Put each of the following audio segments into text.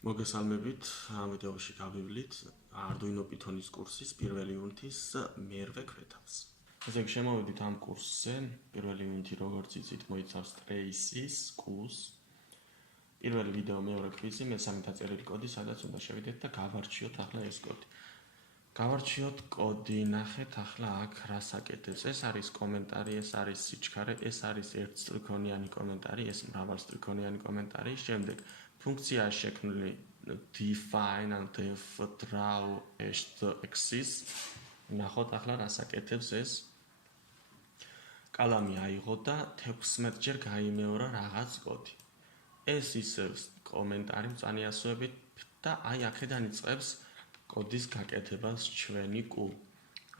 მოგესალმებით, ამ ვიდეოში გავივლით Arduino Python-ის კურსის პირველი უნიტის მერვე ქვეთავს. ესე იგი, შემოვიდით ამ კურსზე. პირველი უნიტი, როგორც იცით, მოიცავს traces, კუს. პირველი ვიდეო მეორე კვიზი, მესამე დაწერილი კოდი, სადაც უნდა შევიდეთ და გავარჩიოთ ახლა ეს კოდი. გავარჩიოთ კოდი, ნახეთ ახლა აქ რას აკეთებს. ეს არის კომენტარი, ეს არის სიჩქარე, ეს არის ერთსტრიქონიანი კომენტარი, ეს მრავალსტრიქონიანი კომენტარი. შემდეგ ფუნქცია შექმნილი define and def draw axis. ნახოთ ახლა რას აკეთებს ეს. კალამი აიღო და 16 ჯერ გაიმეორა რაღაც კოდი. ეს ისევ კომენტარი მწვანე ასოებით და აი აქედან იწყებს კოდის გაკეთებას ჩვენი კუ.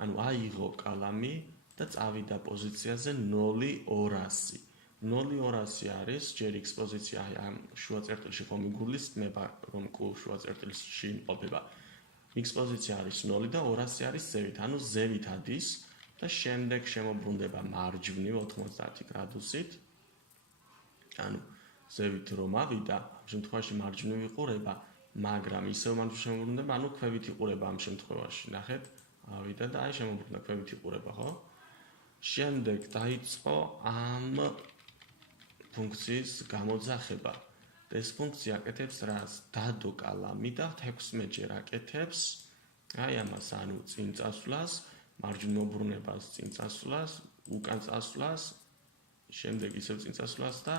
ანუ აიღო კალამი და წავიდა პოზიციაზე 0-200. 0-200 არის ჯერ x პოზიცია, აი ამ შუა წერტილში ხომ იგულისხმება, რომ კუ შუა წერტილში იმყოფება. x პოზიცია არის 0 და 200 არის ზევით, ანუ ზევით ადის და შემდეგ შემოbrunდება მარჯვნივ 90 გრადუსით. ანუ ზევით რომ ავიდა, ამ შემთხვევაში მარჯვნივ იყურება, მაგრამ ისევ მარჯვნივ შემოbrunდება, ანუ ქვევით იყურება ამ შემთხვევაში. ნახეთ, ავიდა და აი შემოbrunდა ქვევით იყურება, ხო? შემდეგ დაიწყო ამ ფუნქციის გამოძახება. ეს ფუნქცია აკეთებს რას? დადო კალამი და 16 ჯერ აკეთებს. აი ამას, ანუ წინ წასვლას, მარჯვნივ მოbrunებას, წინ წასვლას, უკან წასვლას, შემდეგ ისევ წინ წასვლას და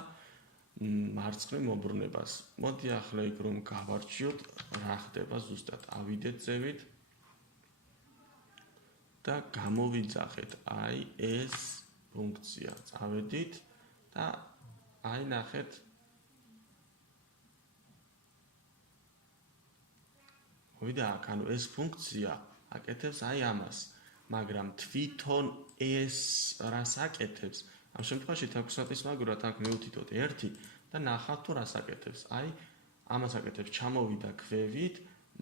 მარცხნივ მოbrunებას. მოდი ახლა იქ რომ გავარჩიოთ, რა ხდება ზუსტად. ავიდეთ ზევით და გამოვიძახეთ აი ეს ფუნქცია. წავედით და აი ნახეთ. მოვიდა აქ, ანუ ეს ფუნქცია აკეთებს აი ამას, მაგრამ თვითონ ეს რას აკეთებს? ამ შემთხვევაში 16-ის მაგრად აქ მივუთითოთ 1 და ნახავთ თუ რას აკეთებს. აი ამას აკეთებს, ჩამოვიდა ქვევით,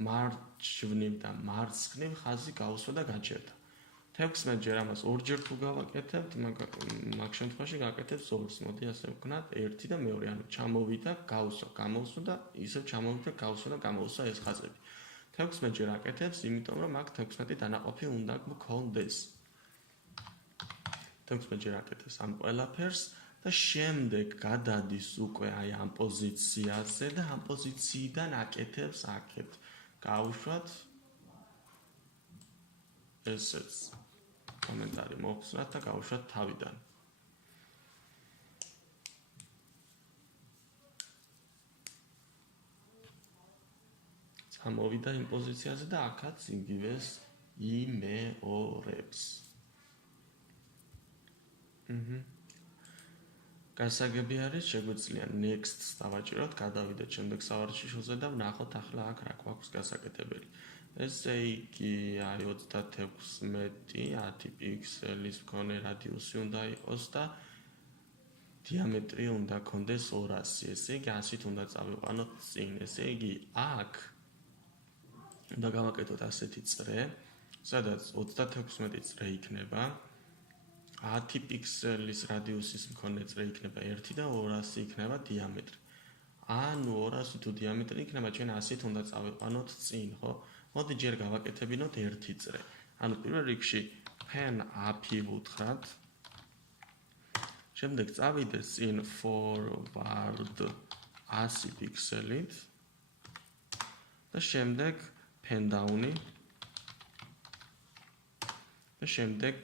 მარჯვნივ და მარცხნივ ხაზი გაუსვა და გაჩერდა. 16 ჯერ ამას ორჯერ თუ გავაკეთებთ, მაგ შემთხვევაში გაკეთებს 2-ს. მოდი ასე ვქნათ, 1 და მეორე, ანუ ჩამოვიდა, გაუსვა, გამოუსვა და ისევ ჩამოვიდა, გაუსვა და გამოუსვა ეს ხაზები. 16 ჯერ აკეთებს, იმიტომ რომ აქ 16 დანაყოფი უნდა გქონდეს. 16 ჯერ აკეთებს ამ ყველაფერს და შემდეგ გადადის უკვე აი ამ პოზიციაზე და ამ პოზიციიდან აკეთებს აქეთ. გავუშვათ ესეც კომენტარი მოვხსნათ და გავუშვათ თავიდან. წამოვიდა იმ პოზიციაზე და აქაც იგივეს იმეორებს. გასაგები არის, შეგვიძლია next-ს დავაჭიროთ, გადავიდეთ შემდეგ სავარჯიშოზე და ვნახოთ ახლა აქ რა გვაქვს გასაკეთებელი. ესე იგი, აი 36 10 პიქსელის მქონე რადიუსი უნდა იყოს და დიამეტრი უნდა ქონდეს 200. ესე იგი, ასით უნდა წავიყვანოთ წინ. ესე იგი, აქ უნდა გავაკეთოთ ასეთი წრე, სადაც 36 წრე იქნება. 10 პიქსელის რადიუსის მქონე წრე იქნება 1 და 200 იქნება დიამეტრი. ანუ 200 თუ დიამეტრი იქნება, ჩვენ ასით უნდა წავიყვანოთ წინ, ხო? მოდი ჯერ გავაკეთებინოთ 1 წრე. ანუ პირველ რიგში pen up-ი ვუთხრათ. შემდეგ წავიდეთ წინ forward 100 პიქსელით და შემდეგ pen down-ი და შემდეგ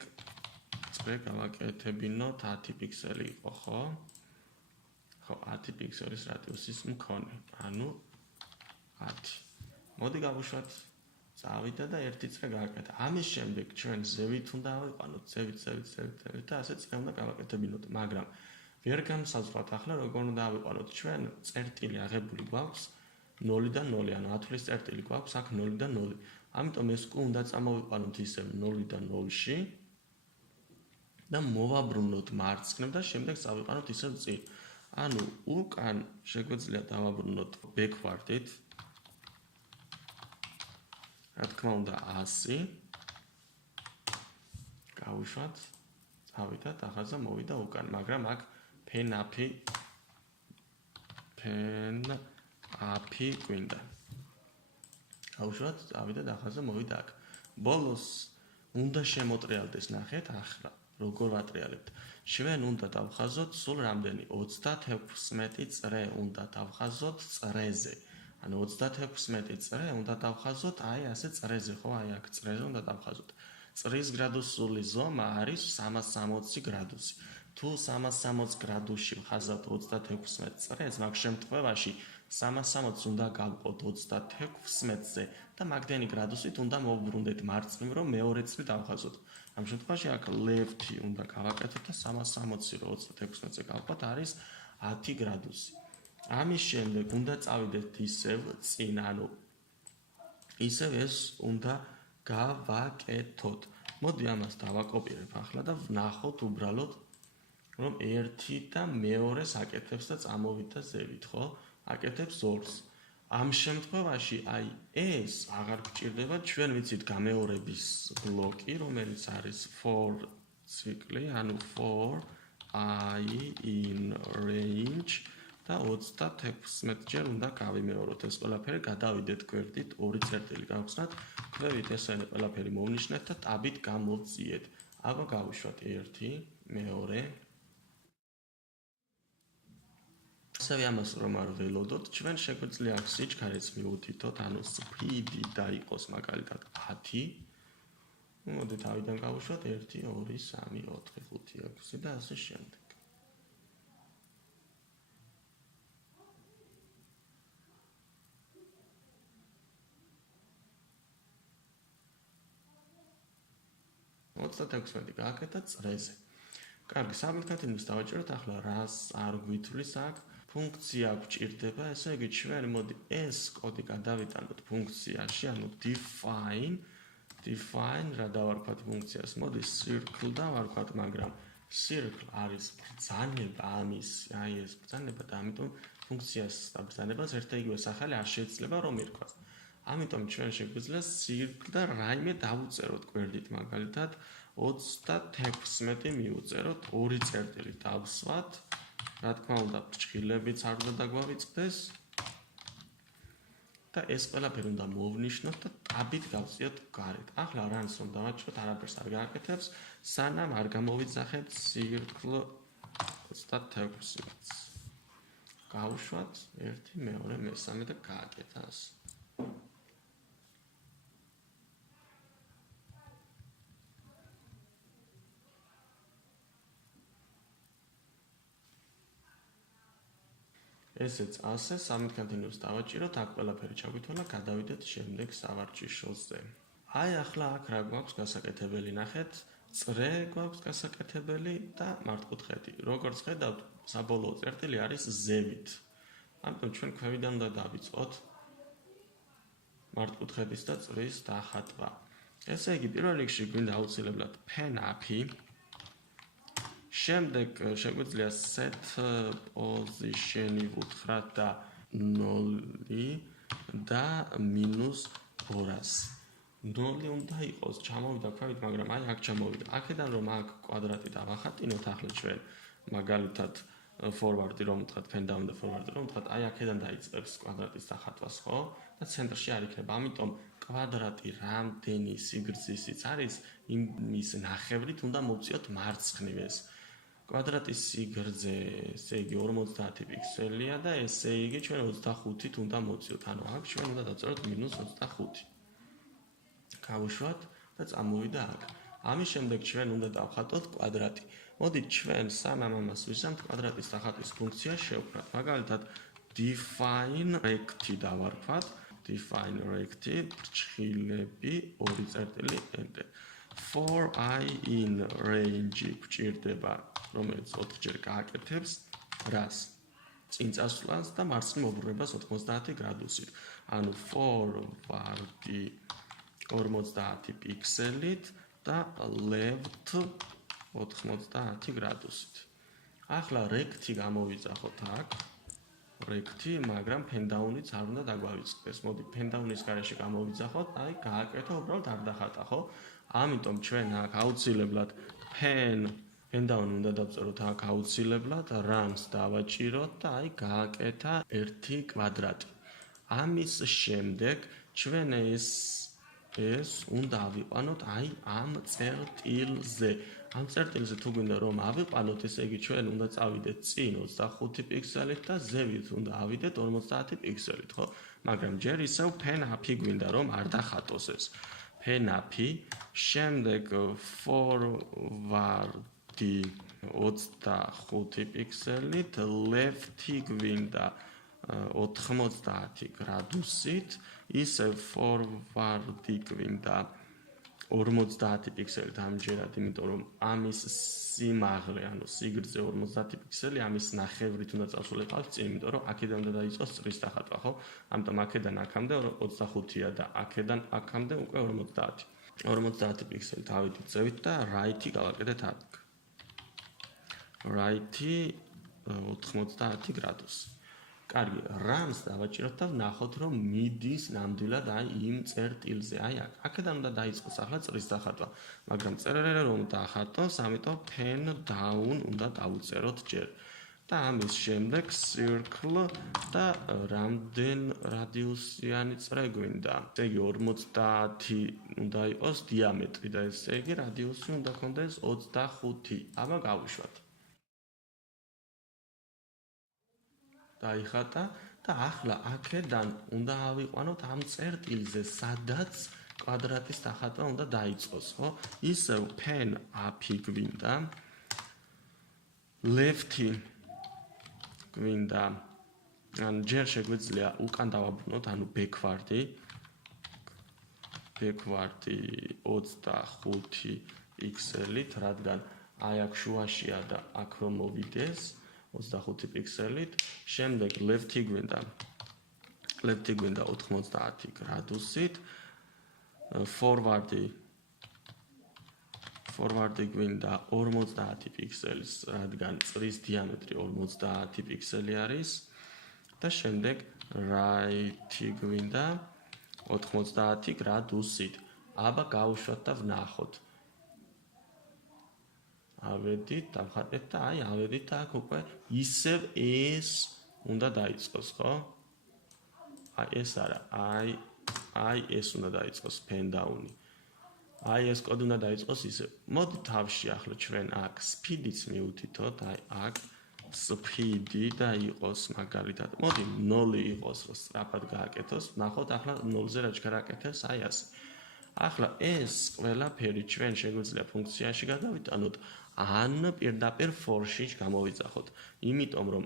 წრე გავაკეთებინოთ 10 პიქსელი იყო, ხო? ხო, 10 პიქსელის რადიუსის მქონე, ანუ 10. მოდი გავუშვათ, წავიდა და 1 წრე გააკეთა. ამის შემდეგ ჩვენ ზევით უნდა ავიყვანოთ, ზევით და ასე წრე უნდა გავაკეთებინოთ, მაგრამ ვერ გამსაზღვრათ ახლა როგორ უნდა ავიყვანოთ. ჩვენ წერტილი აღებული გვაქვს 0 და 0, ანუ ათვლის წერტილი გვაქვს აქ 0 და 0. ამიტომ ეს კუ უნდა წამოვიყვანოთ ისევ 0 და 0-ში. და მოვაბრუნოთ მარცხნივ და შემდეგ წავიყვანოთ ისევ წინ. ანუ უკან შეგვიძლია დავაბრუნოთ backward-ით. რა თქმა უნდა 100. გავუშვათ, წავიდათ, ახალზე მოვიდა უკან, მაგრამ აქ pen up-ი აფი გვინდა. გავუშვათ, წავიდეთ ახალზე მოვიდა აქ. ბოლოს უნდა შემოტრიალდეს, ნახეთ ახლა, როგორ ვატრიალებთ. ჩვენ უნდა დავხაზოთ სულ რამდენი? 36 წრე უნდა დავხაზოთ წრეზე. ანუ 36 წრე უნდა დავხაზოთ აი ასე წრეზე, ხო? აი აქ წრეზე უნდა დავხაზოთ. წრის გრადუსული ზომა არის 360 გრადუსი. თუ 360 გრადუსში ვხაზავთ 36 წრეს, მაგ შემთხვევაში 360 უნდა გავყოთ 36-ზე და მაგდენი გრადუსით უნდა მოვბრუნდეთ მარცხნივ, რომ მეორე წრი დავხაზოთ. ამ შემთხვევაში აქ left-ი უნდა გავაკეთოთ და 360 რო 36-ზე გავყოთ არის 10 გრადუსი. ამის შემდეგ უნდა წავიდეთ ისევ წინ, ანუ ისევ ეს უნდა გავაკეთოთ. მოდი ამას დავაკოპირებ ახლა და ვნახოთ უბრალოდ რომ ერთი და მეორეს აკეთებს და წამოვიდა ზევით, ხო? აკეთებს ორს. ამ შემთხვევაში აი ეს აღარ გჭირდება, ჩვენ ვიცით გამეორების ბლოკი, რომელიც არის for ციკლი, ანუ for I in range და 36 ჯერ უნდა გავიმეოროთ ეს ყველაფერი, გადავიდეთ გვერდით, ორი წერტილი გავხსნათ, ქვევით ესენი ყველაფერი მოვნიშნეთ და ტაბით გამოვწიეთ. აბა გავუშვათ 1, 2. ასევე ამას რომ არ ველოდოთ, ჩვენ შეგვიძლია აქ სიჩქარეც მივუთითოთ, ანუ სპიდი დაიყოს მაგალითად 10. მოდით თავიდან გავუშვათ 1, 2, 3, 4, 5, 6 და ასე შემდეგ. მოცდათექვსმეტი გააკეთა წრეზე. კარგი, სამეთქათინებს დავაჭეროთ ახლა რას არ გვითვლის აქ ფუნქცია გვჭირდება, ესე იგი ჩვენ მოდი ეს კოდი გადავიტანოთ ფუნქციაში, ანუ define რა დავარქვათ ფუნქციას, მოდი circle და ვარქვათ, მაგრამ circle არის ბრძანება ამის, აი ეს ბრძანება და ამიტომ ფუნქციას და ბრძანებას ერთ და იგივე სახელი არ შეიძლება რომ ერქვას. ამიტომ ჩვენ შეგვიძლია circle და რაიმე დავუწეროთ გვერდით, მაგალითად 36 მივუწეროთ, ორი წერტილი დავსვათ. რა თქმა უნდა, ფრჩხილებიც არ უნდა დაგვავიწყდეს და ეს ყველაფერი უნდა მოვნიშნოთ და ტაბით გავწიოთ გარეთ. ახლა რანს რომ დავაჭროთ, არაფერს არ გააკეთებს, სანამ არ გამოვიძახებთ circle 36-ს. გავუშვათ 1, 2, 3 და გააკეთა ასე. ესეც ასე სამეთქანთინებს დავაჭიროთ, აქ ყველაფერი ჩაგვითვალა, გადავიდეთ შემდეგ სავარჯიშოზე. აი ახლა აქ რა გვაქვს გასაკეთებელი, ნახეთ, წრე გვაქვს გასაკეთებელი და მართკუთხედი. როგორც ხედავთ, საბოლოო წერტილი არის ზევით. ამიტომ ჩვენ ქვევიდან უნდა დავიწყოთ მართკუთხედის და წრის დახატვა. ესე იგი, პირველ რიგში გვინდა აუცილებლად pen up-ი. შემდეგ შეგვიძლია set position-ი ვუთხრათ და 0 და -200. 0 უნდა იყოს, ჩამოვიდა ქვევით, მაგრამ აი აქ ჩამოვიდა. აქედან რომ აქ კვადრატი დავახატინოთ ახლა ჩვენ, მაგალითად forward-ი რომ ვთქვათ, pen down და forward-ი რომ ვთქვათ, აი აქედან დაიწყებს კვადრატის დახატვას, ხო? და ცენტრში არ იქნება. ამიტომ კვადრატი რამდენი სიგრძისიც არის, იმის ნახევრით უნდა მოვწიოთ მარცხნივ ეს. კვადრატის სიგრძე, ესე იგი 50 პიქსელია და ესე იგი ჩვენ 25-ით უნდა მოვწიოთ. ანუ აქ ჩვენ უნდა დავწეროთ -25. გავუშვათ და წამოვიდა აქ. ამის შემდეგ ჩვენ უნდა დავხატოთ კვადრატი. მოდით ჩვენ სანამ ამას ვისამთ, კვადრატის დახატვის ფუნქცია შევქმნათ. მაგალითად define rect-ი დავარქვათ. define rect-ი, ფრჩხილები, ორი წერტილი, enter. for I in range გვჭირდება, რომელიც 4 ჯერ გააკეთებს რას? წინ წასვლას და მარცხნივ მობრუნებას 90 გრადუსით. ანუ forward-ი 50 პიქსელით და left 90 გრადუსით. ახლა rect-ი გამოვიძახოთ აქ. rect-ი, მაგრამ pen down-იც არ უნდა დაგვავიწყდეს. მოდი pen down-ის გარეშე გამოვიძახოთ, აი გააკეთა, უბრალოდ არ დახატა, ხო? ამიტომ ჩვენ აქ აუცილებლად pen down უნდა დავწეროთ აქ აუცილებლად runs დავაჭიროთ და აი გააკეთა 1 კვადრატი. ამის შემდეგ ჩვენ ეს უნდა ავიყვანოთ აი ამ წერტილზე. ამ წერტილზე თუ გვინდა რომ ავიყვანოთ, ესე იგი ჩვენ უნდა წავიდეთ წინ 25 პიქსელით და ზევით უნდა ავიდეთ 50 პიქსელით, ხო? მაგრამ ჯერ ისევ pen-up-ი გვინდა რომ არ დახატოს ეს. pen-up-ი, შემდეგ forward-ი 25 პიქსელით, left-ი გვინდა 90 გრადუსით, ისევ forward-ი გვინდა 50 პიქსელით ამჯერად, იმიტომ რომ ამის სიმაღლე, ანუ სიგრძე 50 პიქსელი, ამის ნახევრით უნდა წავსულიყავთ წინ, იმიტომ რომ აქედან უნდა დაიწყოს წრის დახატვა, ხო? ამიტომ აქედან აქამდე 25-ია და აქედან აქამდე უკვე 50. 50 პიქსელით ავიდით ზევით და right-ი გავაკეთეთ აქ. Right-ი 90 გრადუსი. კარგი, რამს დავაჭიროთ და ვნახოთ, რომ მიდის ნამდვილად აი იმ წერტილზე. აი აქ. აქედან უნდა დაიწყოს ახლა წრის დახატვა. მაგრამ წერერերը რომ დახატოს, ამიტომ pen down უნდა დავუწეროთ ჯერ. და ამის შემდეგ circle და რამდენ რადიუსიანი წრე გვინდა. ესე იგი 50 უნდა იყოს დიამეტრი და ესე იგი რადიუსი უნდა ქონდეს 25. აბა გავუშვათ. დაიხატა და ახლა აქედან უნდა ავიყვანოთ ამ წერტილზე, სადაც კვადრატის დახატვა უნდა დაიწყოს, ხო? ისევ pen-up-ი გვინდა. left-ი გვინდა. ან ჯერ შეგვიძლია უკან დავაბრუნოთ, ანუ backward-ი. backward-ი 25 პიქსელით, რადგან აი აქ შუაშია და აქ რომ მოვიდეს 25 პიქსელით, შემდეგ left-ი გვინდა 90 გრადუსით, forward-ი გვინდა 50 პიქსელის, რადგან წრის დიამეტრი 50 პიქსელი არის და შემდეგ right-ი გვინდა 90 გრადუსით. აბა გავუშვათ და ვნახოთ. ავედით, დავხატეთ და აი ავედით და აქ უკვე ისევ ეს უნდა დაიწყოს, ხო? აი ეს არა, აი ეს უნდა დაიწყოს pen down-ი. აი ეს კოდი უნდა დაიწყოს ისევ. მოდი თავში ახლა ჩვენ აქ speed-იც მივუთითოთ, აი აქ speed-ი და იყოს მაგალითად. მოდი 0 იყოს, რომ სწრაფად გააკეთოს. ნახოთ ახლა 0-ზე რა ჩქარაკეთეს, აი ასე. ახლა ეს ყველაფერი ჩვენ შეგვიძლია ფუნქციაში გადავიტანოთ, ან პირდაპირ for-ში გამოვიძახოთ. იმიტომ რომ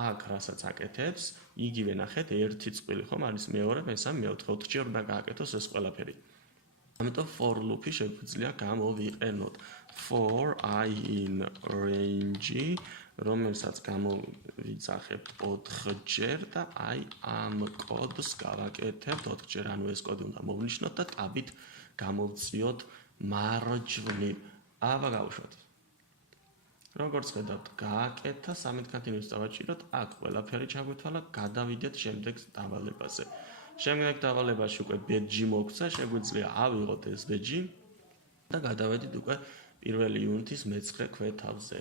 აქ რასაც აკეთებს, იგივე ნახეთ, ერთი წყვილი ხომ არის, მეორე, მესამე, მეოთხე, 4-ჯერ უნდა გააკეთოს ეს ყველაფერი. ამიტომ for loop-ი შეგვიძლია გამოვიყენოთ. for I in range, რომელსაც გამოვიძახებთ 4-ჯერ და აი ამ კოდს გავაკეთებთ 4-ჯერ, ანუ ეს კოდი უნდა მოვნიშნოთ და ტაბით გამოვწიოთ მარჯვნივ. აბა გავუშვათ. როგორც ხედავთ, გააკეთა 13 continuous დავაჭიროთ, აქ ყველაფერი ჩაგვეთვალა, გადავიდეთ შემდეგ დავალებაზე. შემდეგ დავალებაში უკვე badge მოგცა, შეგვიძლია ავიღოთ ეს badge და გადავედით უკვე პირველი იუნიტის მეცხრე ქვეთავზე.